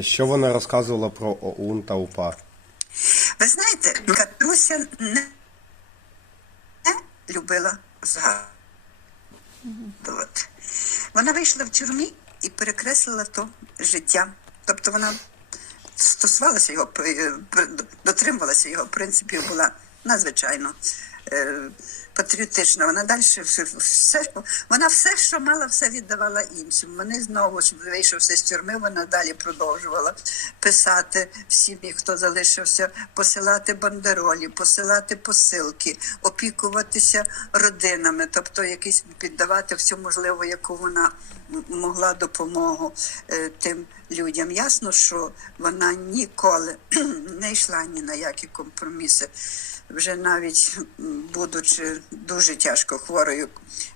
Що вона розказувала про ОУН та УПА? Ви знаєте, Катруся не, любила згадувати. Вона вийшла в тюрмі і перекреслила то життя. Тобто вона стосувалася його, дотримувалася його принципів, була надзвичайно е, патріотична. Вона далі все, вона все, що мала, все віддавала іншим. Вони знову ж вийшовши з тюрми, вона далі продовжувала писати всім, хто залишився, посилати бандеролі, посилати посилки, опікуватися родинами, тобто якісь піддавати всю можливу, яку вона могла допомогу е, тим людям. Ясно, що вона ніколи не йшла ні на які компроміси. Вже навіть будучи дуже тяжко хворою,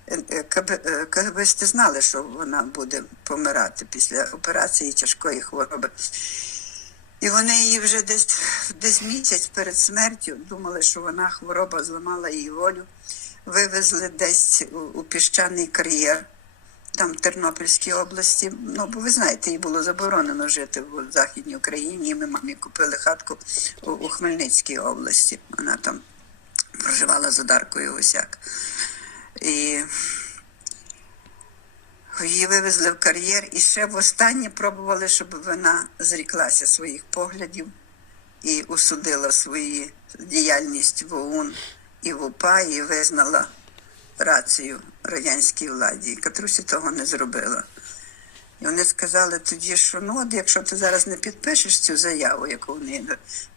е, е, е, КГБисти знали, що вона буде помирати після операції тяжкої хвороби. І вони її вже десь, десь місяць перед смертю думали, що вона хвороба зламала її волю, вивезли десь у, у піщаний кар'єр, там в Тернопільській області. Ну, бо ви знаєте, їй було заборонено жити в Західній Україні. І ми мамі купили хатку у, у Хмельницькій області. Вона там проживала з Одаркою Гусяк. І Її вивезли в кар'єр і ще востаннє пробували, щоб вона зріклася своїх поглядів і осудила свою діяльність в ОУН і в УПА, і визнала рацію радянській владі. І Катрусі того не зробила. І вони сказали тоді, що ну от якщо ти зараз не підпишеш цю заяву, яку вони,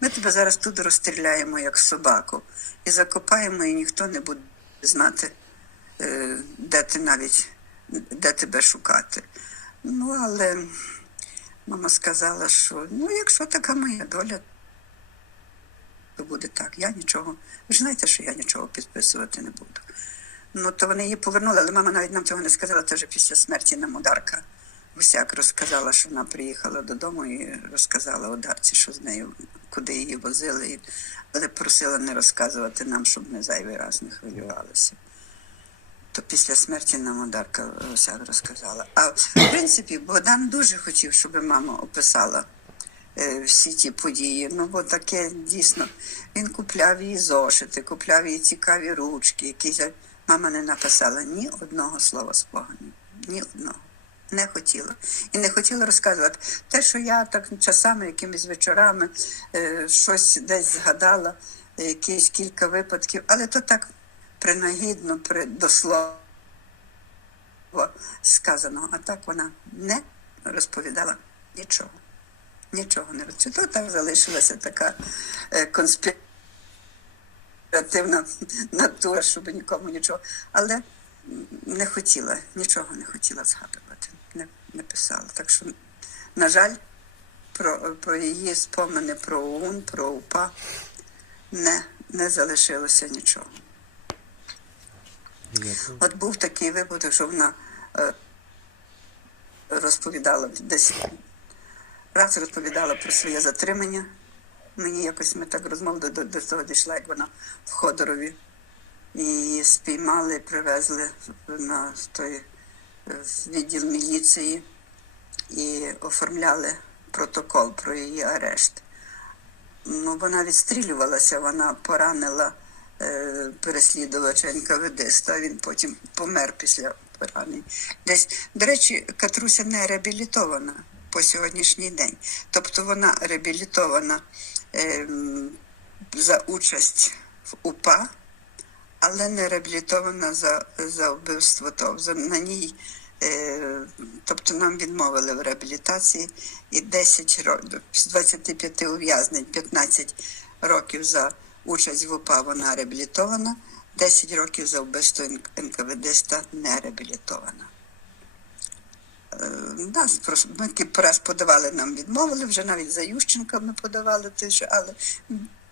ми тебе зараз тут розстріляємо як собаку і закопаємо, і ніхто не буде знати, е, де ти навіть де тебе шукати. Ну, але мама сказала, що ну, якщо така моя доля, то буде так. Я нічого. Ви ж знаєте, що я нічого підписувати не буду. Ну, то вони її повернули, але мама навіть нам цього не сказала, це вже після смерті нам Одарка. Гусяк розказала, що вона приїхала додому і розказала Одарці, що з нею, куди її возили, але просила не розказувати нам, щоб ми зайвий раз не хвилювалися. То після смерті нам Одарка Гусяк розказала. А в принципі, Богдан дуже хотів, щоб мама описала е, всі ті події. Ну, бо таке дійсно. Він купляв їй зошити, купляв їй цікаві ручки, якісь. Мама не написала ні одного слова спогаду. Ні одного. Не хотіла. І не хотіла розказувати. Те, що я так часами, якимись вечорами е, щось десь згадала, якісь кілька випадків, але то так принагідно, при, до слова сказаного. А так вона не розповідала нічого. Нічого не розповідала. То так залишилася така е, конспіративна натура, щоб нікому нічого. Але не хотіла, нічого не хотіла згадувати, не, не писала. Так що, на жаль, про, про її спомини про ОУН, про УПА не, не залишилося нічого. От був такий випадок, що вона е, розповідала десь раз розповідала про своє затримання. Мені якось ми так розмов до, до, того дійшла, як вона в Ходорові. І її спіймали, привезли на той е, відділ міліції і оформляли протокол про її арешт. Ну, вона відстрілювалася, вона поранила е, переслідувача НКВД, він потім помер після поранень. Десь, до речі, Катруся не реабілітована по сьогоднішній день. Тобто вона реабілітована за участь в УПА, але не реабілітована за, за вбивство ТОВ. На ній, е, тобто нам відмовили в реабілітації і 10 років, з 25 ув'язнень, 15 років за участь в УПА вона реабілітована, 10 років за вбивство НКВДста не реабілітована. Е, Нас просто ми раз подавали, нам відмовили, вже навіть за Ющенка ми подавали теж, але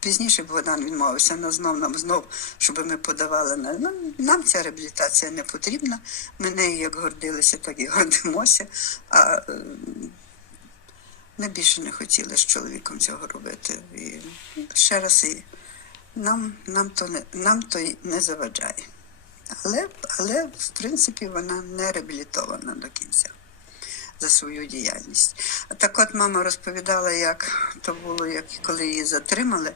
пізніше Богдан відмовився, але знов нам знов, щоб ми подавали ну, нам ця реабілітація не потрібна. Ми нею як гордилися, так і гордимося. А е, ми більше не хотіли з чоловіком цього робити. І ще раз і нам, нам то не нам то й не заважає. Але, але в принципі вона не реабілітована до кінця. За свою діяльність. Так от мама розповідала, як то було, як коли її затримали.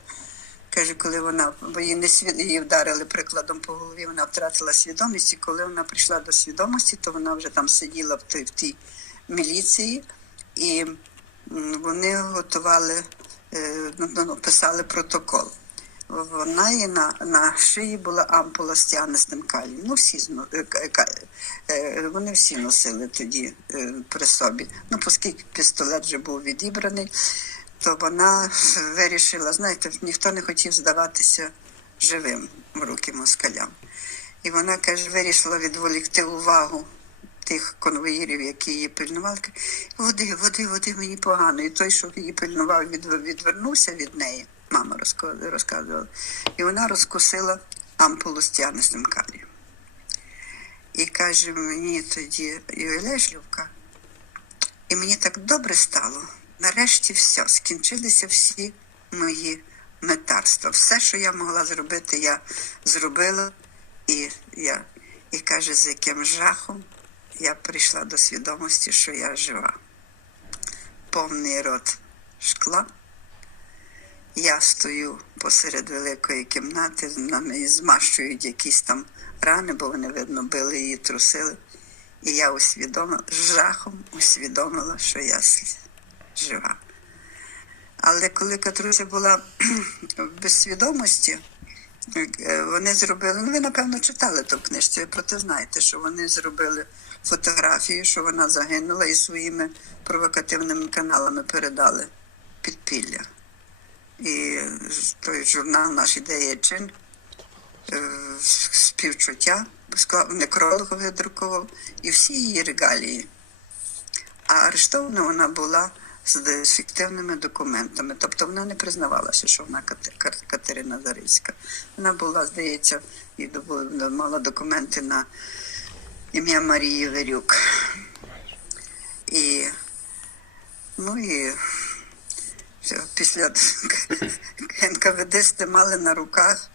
Каже, коли вона, бо її не свід... її вдарили прикладом по голові, вона втратила свідомість, і коли вона прийшла до свідомості, то вона вже там сиділа в тій, в тій міліції, і вони готували, е, ну, ну, писали протокол. Вона і на, на шиї була ампула з тіанистим калієм. Ну, всі е, ка- е, вони всі носили тоді е, при собі. Ну, оскільки пістолет вже був відібраний, то вона вирішила, знаєте, ніхто не хотів здаватися живим в руки москалям. І вона каже, вирішила відволікти увагу тих конвоїрів, які її пильнували. Води, води, води, мені погано. І той, що її пильнував, від- відвернувся від неї. Мама розказувала. І вона розкусила ампулу з тіанисним калієм. І каже мені тоді, уявляєш, і мені так добре стало. Нарешті все, скінчилися всі мої метарства. Все, що я могла зробити, я зробила. І я і каже, з яким жахом я прийшла до свідомості, що я жива. Повний рот шкла. Я стою посеред великої кімнати, на мені змащують якісь там рани, бо вони, видно, били її, трусили. І я усвідомила, з жахом усвідомила, що я жива. Але коли Катруся була в безсвідомості, е, вони зробили, ну ви напевно читали ту книжці, ви про те знаєте, що вони зробили фотографію, що вона загинула і своїми провокативними каналами передали підпілля. І той журнал наш ідея чин е, співчуття, склав некролог видрукував і всі її регалії. А арештована вона була з фіктивними документами. Тобто вона не признавалася, що вона Катерина Зарицька. Вона була, здається, і мала документи на ім'я Марії Верюк. І, ну і все, після НКВДсти мали на руках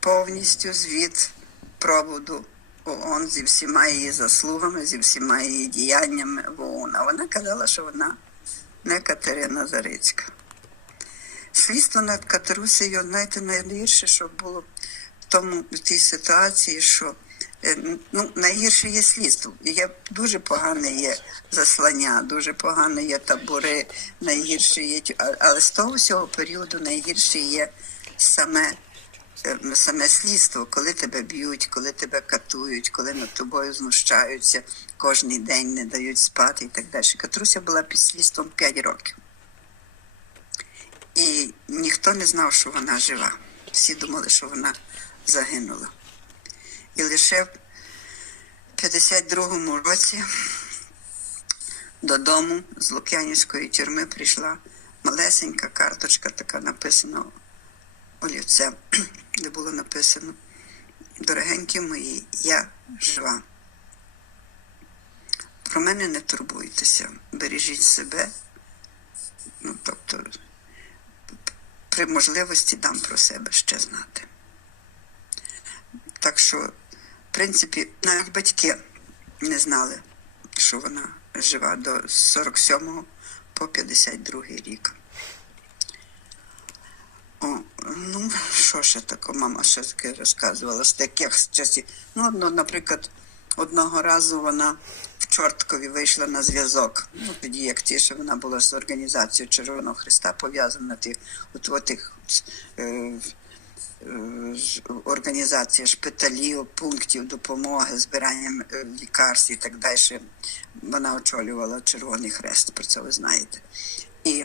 повністю звіт проводу ООН зі всіма її заслугами, зі всіма її діяннями в ООН. А вона казала, що вона не Катерина Зарицька. Слідство над Катерусею, знаєте, найгірше, що було в тому в тій ситуації, що ну, найгірше є слідство. Є дуже погане є заслання, дуже погане є табори, найгірше є. Але з того всього періоду найгірше є саме е, саме слідство, коли тебе б'ють, коли тебе катують, коли над тобою знущаються, кожний день не дають спати і так далі. Катруся була під слідством 5 років. І ніхто не знав, що вона жива. Всі думали, що вона загинула. І лише в 52-му році додому з Лук'янівської тюрми прийшла малесенька карточка, така написана олівцем, де було написано Дорогенькі мої, я жива. Про мене не турбуйтеся, бережіть себе. Ну, тобто, при можливості дам про себе ще знати. Так що, принципі, навіть батьки не знали, що вона жива до 47 по 52 рік. О, ну, що ще таке, мама ще таке розказувала з таких часів. Ну, одно, наприклад, одного разу вона в Чорткові вийшла на зв'язок. Ну, тоді, як ті, що вона була з організацією Червоного Христа пов'язана тих, от, от тих е, організація шпиталів, пунктів допомоги, збиранням е, лікарств і так далі. Вона очолювала Червоний Хрест, про це ви знаєте. І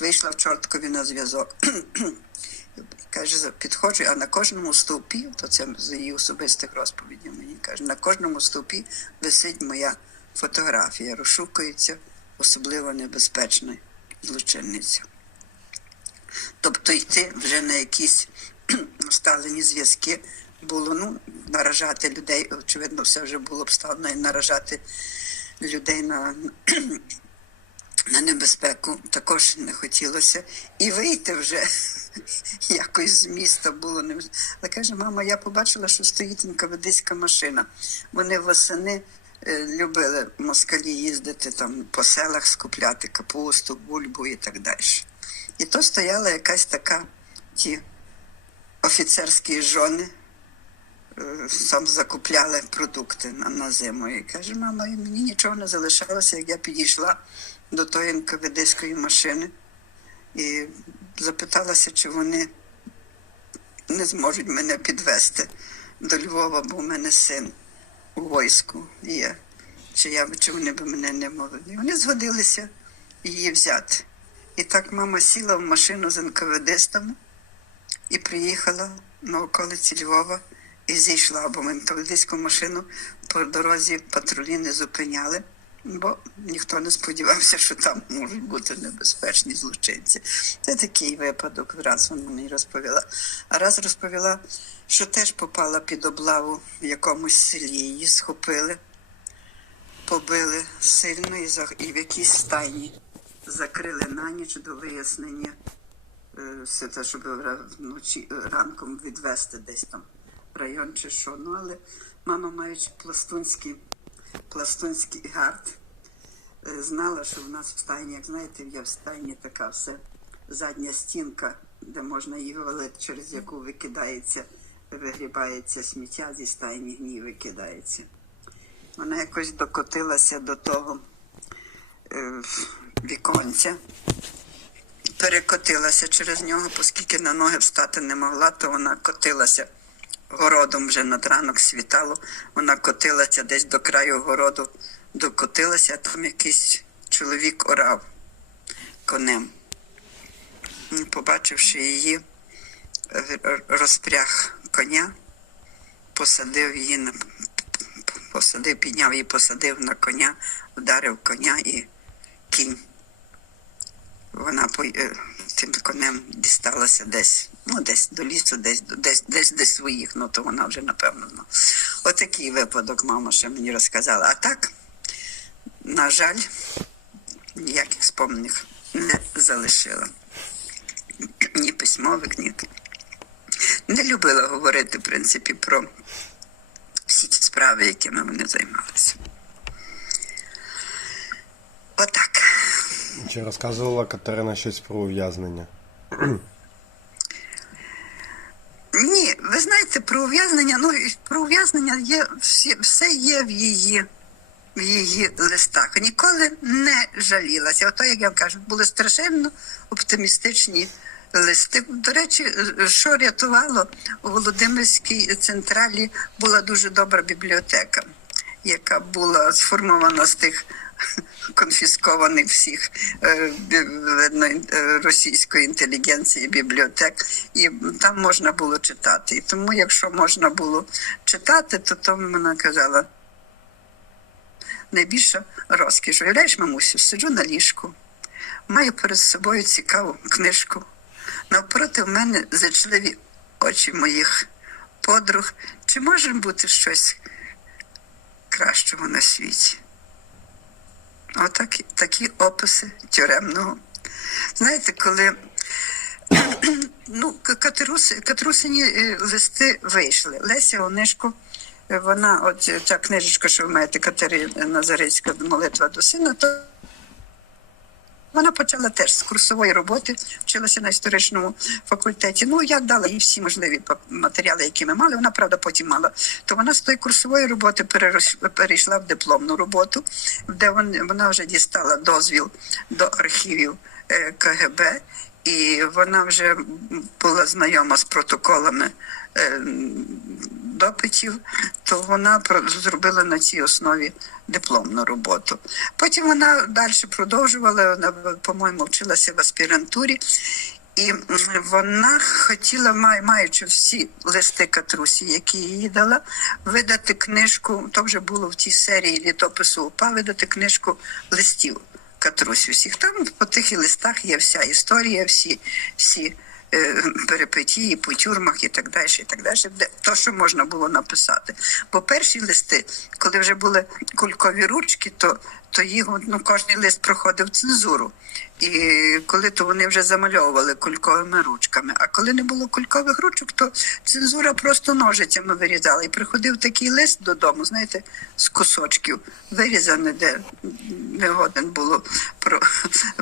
вийшла в Чорткові на зв'язок. Каже, підходжу, а на кожному стовпі, то це з її особистих розповідей мені каже, на кожному стовпі висить моя фотографія, розшукується особливо небезпечна злочинниця. Тобто йти вже на якісь усталені зв'язки було, ну, наражати людей, очевидно, все вже було обставлено і наражати людей на на небезпеку також не хотілося. І вийти вже якось з міста було не. Але каже, мама, я побачила, що стоїть НКВДська машина. Вони восени е, любили москалі їздити там по селах, скупляти капусту, бульбу і так далі. І то стояла якась така ті офіцерські жони, е, сам закупляли продукти на, на зиму. І каже, мама, і мені нічого не залишалося, як я підійшла до тої НКВДської машини і запиталася, чи вони не зможуть мене підвести до Львова, бо в мене син у війську є. Чи, я, чи вони б мене не могли. Вони згодилися її взяти. І так мама сіла в машину з НКВДстами і приїхала на околиці Львова і зійшла, бо НКВДську машину по дорозі патрулі не зупиняли, бо ніхто не сподівався, що там можуть бути небезпечні злочинці. Це такий випадок, раз вона мені розповіла. А раз розповіла, що теж попала під облаву в якомусь селі, її схопили, побили сильно і, в якійсь стайні закрили на ніч до вияснення все те, щоб вночі е, ранком відвести десь там район чи що. Ну, але мама, маючи пластунський, пластунський гард, е, знала, що в нас в стайні, як знаєте, є в стайні така все задня стінка, де можна її валити, через яку викидається, вигрібається сміття зі стайні гній викидається. Вона якось докотилася до того е, віконця перекотилася через нього, оскільки на ноги встати не могла, то вона котилася городом вже над ранок світало. Вона котилася десь до краю городу, докотилася, а там якийсь чоловік орав конем. Побачивши її, розпряг коня, посадив її на посадив, підняв її, посадив на коня, вдарив коня і кінь вона по- е, тим конем дісталася десь, ну десь до лісу, десь десь, десь до своїх, ну то вона вже напевно знала. Отакий випадок мама ще мені розказала. А так, на жаль, ніяких спомних не залишила. Ні письмових, ні. Не любила говорити, в принципі, про всі ті справи, якими вони займалися. Чи розказувала Катерина щось про ув'язнення? Ні, ви знаєте, про ув'язнення, ну про ув'язнення є все є в її, в її листах. Ніколи не жалілася. Ото, як я вам кажу, були страшенно оптимістичні листи. До речі, що рятувало у Володимирській централі була дуже добра бібліотека, яка була сформована з тих конфіскованих всіх е, е, російської інтелігенції бібліотек, і там можна було читати. І тому, якщо можна було читати, то то вона казала. Найбільша розкіш. Уявляєш, мамусю, сиджу на ліжку, маю перед собою цікаву книжку. Навпроти в мене зачливі очі моїх подруг. Чи може бути щось кращого на світі? Отакі такі описи тюремного. Знаєте, коли ну, К- Катеруси, Катрусині е, листи вийшли. Леся Онишко, е, вона, от ця книжечка, що ви маєте, Катерина Назарицька молитва до сина, то вона почала теж з курсової роботи, вчилася на історичному факультеті. Ну, я дала їй всі можливі матеріали, які ми мали. Вона, правда, потім мала. То вона з тої курсової роботи перейшла в дипломну роботу, де вон- вона вже дістала дозвіл до архівів е, КГБ, і вона вже була знайома з протоколами е, допитів, то вона зробила на цій основі дипломну роботу. Потім вона далі продовжувала, вона, по-моєму, вчилася в аспірантурі. І вона хотіла, маючи всі листи Катрусі, які їй дала, видати книжку, то вже було в тій серії літопису УПА, видати книжку листів Катрусі. Всіх там по тих листах є вся історія, всі, всі перипетії по тюрмах і так далі, і так далі, де то, що можна було написати. Бо перші листи, коли вже були кулькові ручки, то, то їх ну, кожен лист проходив цензуру. І коли то вони вже замальовували кульковими ручками. А коли не було кулькових ручок, то цензура просто ножицями вирізала. І приходив такий лист додому, знаєте, з кусочків, вирізаний, де не годен було про,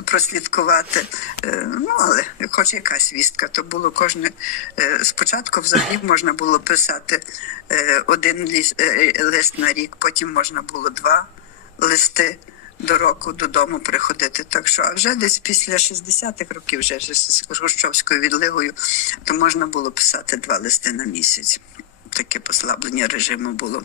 прослідкувати. Е, Ну, але хоч якась вістка, то було кожне. е, Спочатку взагалі можна було писати е, один лист на рік, потім можна було два листи до року додому приходити. Так що, а вже десь після 60-х років, вже з Хрущовською відливою, то можна було писати два листи на місяць. Таке послаблення режиму було.